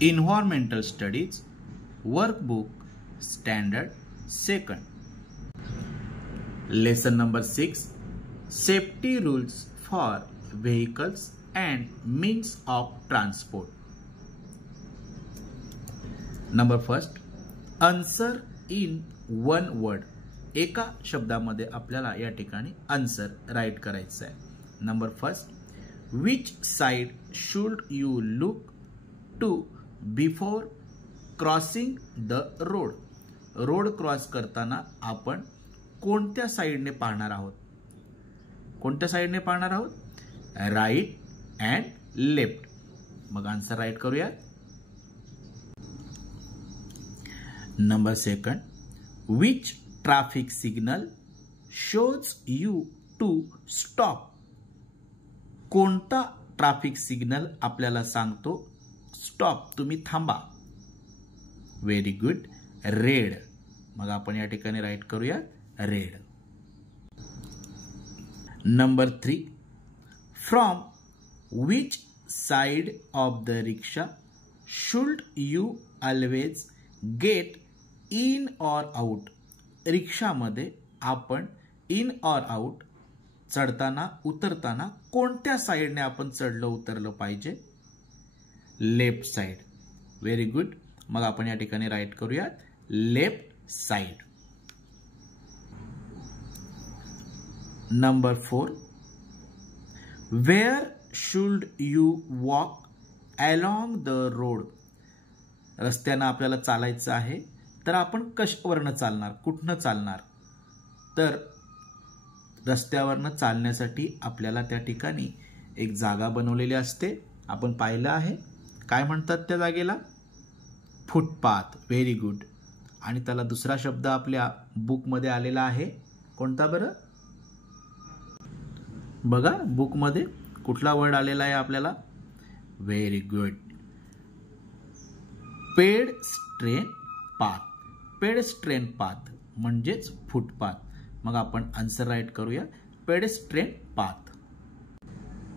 Environmental Studies, Workbook, Standard 2nd. Lesson number 6, Safety Rules for Vehicles and Means of Transport. Number first, answer in one word. एका शब्दामध्ये आपल्याला या ठिकाणी answer right करायचं आहे. Number first, which side should you look to before crossing the road. Road cross करताना आपण कोणत्या साइडने पाहणार आहोत? कोणत्या साइडने पाहणार आहोत? Right and left. मग आन्सर राईट करूया. Number second, which traffic signal shows you to stop. कोणता ट्रॅफिक सिग्नल आपल्याला सांगतो स्टॉप, तुम्ही थांबा? Very good, red. मग आपण या ठिकाणी राईट करूया red. Number 3, from which side of the rickshaw should you always get in or out. रिक्षामध्ये आपण इन ऑर आउट, चढताना उतरताना कोणत्या साइडने आपण चढलं उतरलं पाहिजे? Left side. Very good. मग आपण या ठिकाणी राईट करूया left side. Number 4, where should you walk along the road. रस्त्यानं आपल्याला चालायचं आहे, तर आपण कशावरनं चालणार, कुठनं चालणार? तर रस्त्यावरनं चालण्यासाठी आपल्याला त्या ठिकाणी एक जागा बनवलेली असते. आपण पाहिलं आहे. काय म्हणतात त्या जागेला? फुटपाथ. Very good. आणि त्याला दुसरा शब्द आपल्या बुकमध्ये आलेला आहे. कोणता बरं? बघा बुकमध्ये कुठला वर्ड आलेला आहे आपल्याला? Very good, pedestrian path. Pedestrian path म्हणजेच फुटपाथ. मग आपण आन्सर राईट करूया pedestrian path.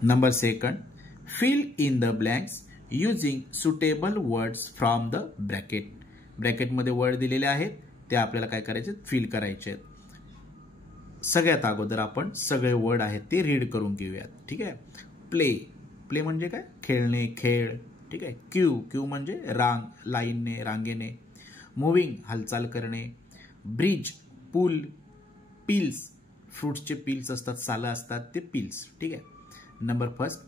Number second, fill in the blanks using suitable words from the bracket. ब्रॅकेटमध्ये वर्ड दिलेले आहेत, ते आपल्याला काय करायचे? फिल करायचे. सगळ्यात अगोदर आपण सगळे वर्ड आहेत ते रीड करून घेऊयात. ठीक आहे. प्ले. प्ले म्हणजे काय? खेळणे, खेळ. ठीक आहे. क्यू. क्यू म्हणजे रांग, लाईनने, रांगेने. मूव्हिंग, हालचाल करणे. ब्रिज, पूल. पिल्स, फ्रूट्सचे पिल्स असतात, सालं असतात, ते पिल्स. ठीक आहे. Number first,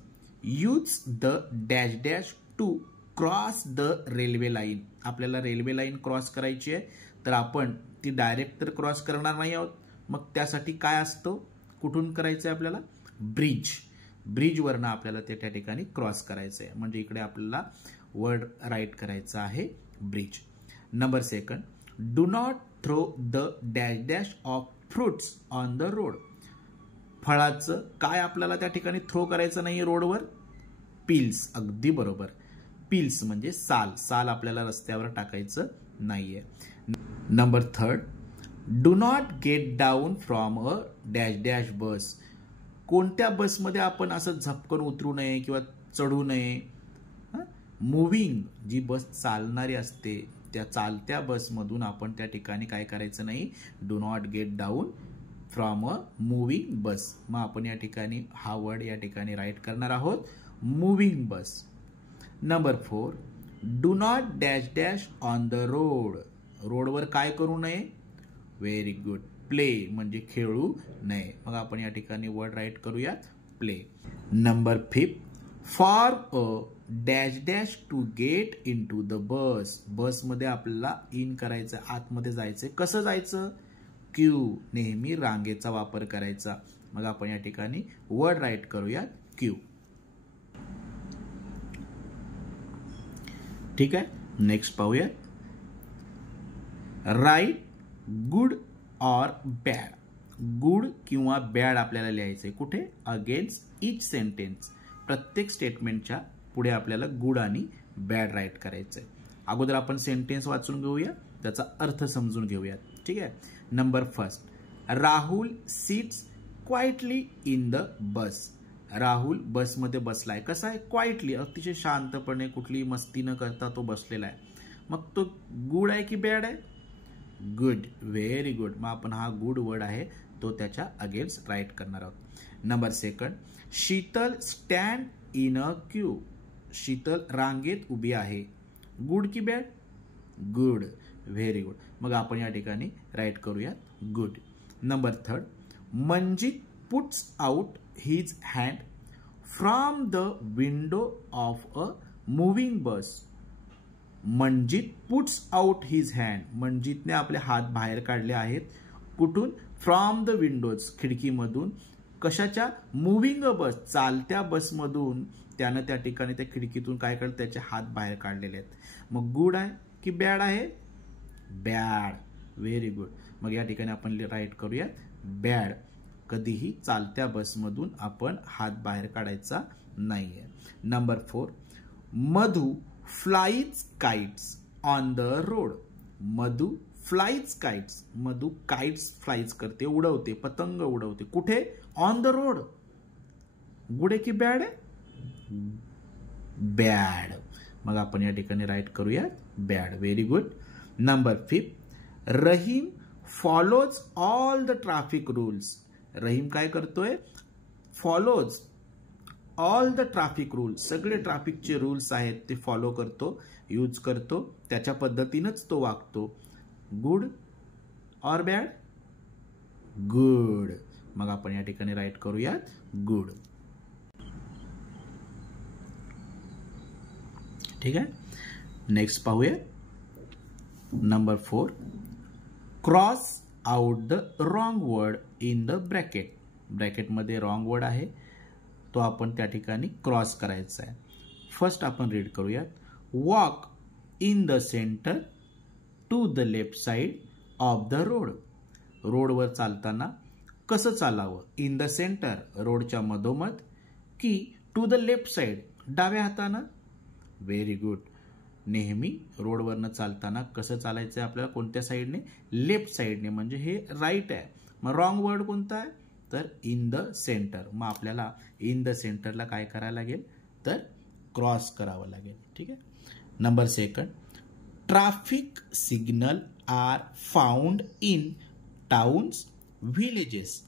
use the dash dash to cross the railway line. आपल्याला रेल्वे लाईन क्रॉस करायची आहे, तर आपण ती डायरेक्ट तर क्रॉस करणार नाही आहोत. मग त्यासाठी काय असतो? कुठून करायचं आहे आपल्याला? ब्रिज. ब्रिजवरनं आपल्याला ते त्या ठिकाणी क्रॉस करायचं आहे. म्हणजे इकडे आपल्याला वर्ड राईट करायचं आहे bridge. Number second, do not throw the dash dash of fruits on the road. फळाचं काय आपल्याला त्या ठिकाणी थ्रो करायचं नाही रोडवर? पिल्स. अगदी बरोबर. पिल्स म्हणजे साल. साल आपल्याला रस्त्यावर टाकायचं नाहीये. Number third, do not get down from a dash dash bus. कोणत्या बसमध्ये आपण असं झपकन उतरू नये किंवा चढू नये? मूव्हिंग, जी बस चालणारी असते, त्या चालत्या बसमधून आपण त्या ठिकाणी काय करायचं नाही? Do not get down from a moving bus. मग आपण या ठिकाणी हा वर्ड या ठिकाणी राईट करणार आहोत moving bus. Number 4, do not dash dash on the road. रोडवर काय करू नये? व्हेरी गुड, प्ले म्हणजे खेळू नये. मग आपण या ठिकाणी वर्ड राईट करूया play. Number 5, for a dash dash to get in to the bus. बसमध्ये आपल्याला इन करायचं, आतमध्ये जायचं. कसं जायचं? क्यू. नेहमी रांगेचा वापर करायचा. मग आपण या ठिकाणी वर्ड राईट करूया क्यू. ठीक आहे. नेक्स्ट पाहूया. Right good or bad. Good किंवा बॅड आपल्याला लिहायचंय. कुठे? Against each sentence. प्रत्येक स्टेटमेंटच्या पुढे आपल्याला गुड आणि बॅड राईट करायचंय. अगोदर आपण सेंटेन्स वाचून घेऊया, त्याचा अर्थ समजून घेऊया. ठीक आहे. Number first, Rahul sits quietly in the bus. Rahul बसमध्ये बसलाय. कसा आहे? क्वाइटली, अतिशय शांतपणे, कुठलीही मस्ती न करता तो बसलेला आहे. मग तो गुड आहे की बॅड आहे? Good, very good. मग आपण हा गुड वर्ड आहे तो त्याच्या अगेन्स्ट राईट करणार आहोत. Number second, Sheetal stand in a Q. Sheetal रांगेत उभी आहे. गुड की बॅड? Good, very good. मग आपण या ठिकाणी राईट करूयात good. Number third, Manjit puts out his hand from the window of a moving bus. Manjit puts out his hand. मंजितने आपले हात बाहेर काढले आहेत. कुठून? फ्रॉम द विंडोज, खिडकीमधून. कशाच्या? मूव्हिंग अ बस, चालत्या बसमधून त्यानं त्या ठिकाणी त्या खिडकीतून काय काढलं? त्याचे हात बाहेर काढलेले आहेत. मग गुड आहे की बॅड आहे? Bad, very good. मग या ठिकाणी आपण राईट करूया बॅड. कधीही चालत्या बसमधून आपण हात बाहेर काढायचा नाहीये. Number 4, Madhu flies kites on the road. Madhu flies kites. Madhu kites flies करते, उडवते, पतंग उडवते. कुठे? On the road. गुड आहे की बॅड आहे? बॅड. मग आपण या ठिकाणी राईट करूया bad, very good. Number 5, Rahim follows all the traffic rules. Rahim काय करतोय? Follows all the traffic rules. सगळे ट्रॅफिकचे रूल्स आहेत ते फॉलो करतो, यूज करतो, त्याच्या पद्धतीनंच तो वागतो. Good or bad? गुड. मग आपण या ठिकाणी राईट करूयात गुड. ठीक आहे. नेक्स्ट पाहूया. Number 4, cross out the wrong word in the bracket. ब्रॅकेटमध्ये रॉंग वर्ड आहे तो आपण त्या ठिकाणी क्रॉस करायचा आहे. फर्स्ट आपण रीड करूयात. Walk in the centre to the left side of the road. रोडवर चालताना कसं चालावं? इन द सेंटर, रोडच्या मधोमध, की टू द लेफ्ट साइड, डाव्या हातानं? Very good. नेहमी रोडवरनं चालताना कसं चालायचं आहे आपल्याला? कोणत्या साईडने? लेफ्ट साईडने, म्हणजे हे राईट आहे. मग रॉंग वर्ड कोणता आहे? तर इन द सेंटर. मग आपल्याला इन द सेंटरला काय करायला लागेल? तर क्रॉस करावं लागेल. ठीक आहे. Number 2, traffic signal are found in towns villages.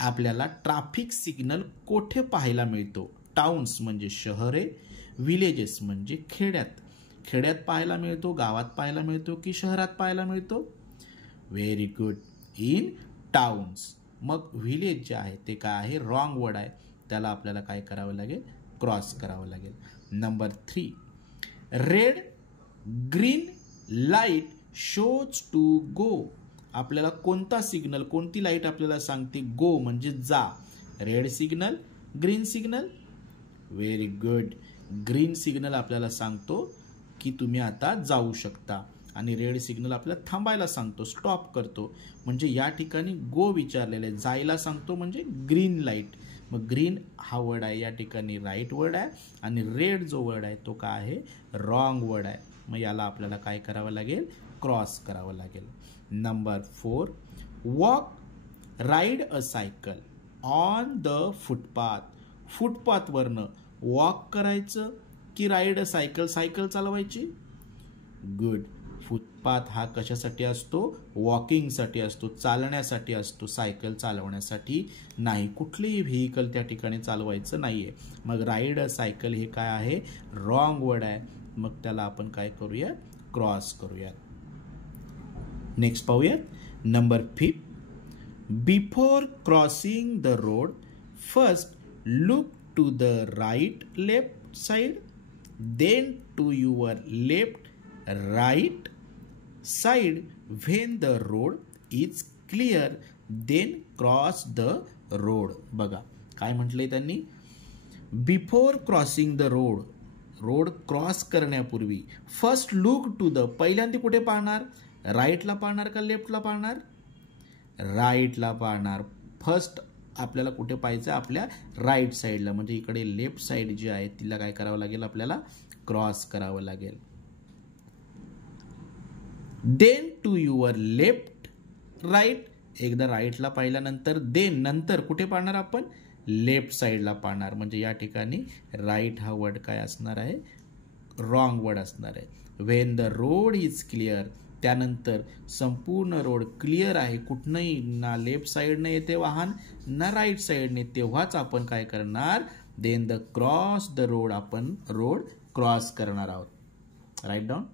आपल्याला ट्रॅफिक सिग्नल कोठे पाहायला मिळतो? टाउन्स म्हणजे शहरे, विलेजेस म्हणजे खेड्यात. खेड्यात पाहायला मिळतो, गावात पाहायला मिळतो की शहरात पाहायला मिळतो? Very good, in towns. मग विलेज जे आहे ते काय आहे? रॉंग वर्ड आहे, त्याला आपल्याला काय करावं लागेल? क्रॉस करावं लागेल. Number 3, red green light shows to go. आपल्याला कोणता सिग्नल, कोणती लाईट आपल्याला सांगते गो म्हणजे जा? Red signal, green signal? Very good. Green signal आपल्याला सांगतो की तुम्ही आता जाऊ शकता, आणि रेड सिग्नल आपल्याला थांबायला सांगतो, स्टॉप करतो. म्हणजे या ठिकाणी गो विचारलेलं आहे, जायला सांगतो म्हणजे ग्रीन लाईट. मग ग्रीन हा वर्ड आहे या ठिकाणी राईट वर्ड आहे, आणि रेड जो वर्ड आहे तो काय आहे? रॉंग वर्ड आहे. मग याला आपल्याला काय करावं लागेल? क्रॉस करावं लागेल. Number 4, walk ride a cycle on the footpath. फुटपाथवरनं वॉक करायचं की राईड अ सायकल, सायकल चालवायची? गुड. फुटपाथ हा कशासाठी असतो? वॉकिंगसाठी असतो, चालण्यासाठी असतो, सायकल चालवण्यासाठी नाही. कुठलीही व्हेकल त्या ठिकाणी चालवायचं नाहीये. मग राईड अ सायकल हे काय आहे? रॉंग वर्ड आहे. मग त्याला आपण काय करूया? क्रॉस करूया. नेक्स्ट पाहूयात. Number 5, before crossing the road first look to the right left side, then to your left right side when the road is clear, then cross the road. बघा काय म्हटलंय त्यांनी? Before crossing the road, road cross करण्यापूर्वी first look to the, पहिल्यांदा कुठे पाहणार? राईटला पाहणार का लेफ्टला पाहणार? राईटला पाहणार. फर्स्ट आपल्याला कुठे पाहायचं? आपल्या राईट साईडला, म्हणजे इकडे लेफ्ट साईड जी आहे तिला काय करावं लागेल? आपल्याला क्रॉस करावं लागेल. Then to your left right, एकदा राईटला पाहिल्यानंतर देन नंतर कुठे पाहणार आपण? लेफ्ट साईडला पाहणार, म्हणजे या ठिकाणी राईट हा वर्ड काय असणार आहे, रॉंग वर्ड असणार आहे. When the road is clear, त्यानंतर संपूर्ण रोड क्लिअर आहे, कुठनंही ना लेफ्ट साईडने येते वाहन ना राईट साईडने, तेव्हाच आपण काय करणार, then the cross the road, आपण रोड क्रॉस करणार आहोत. Right down.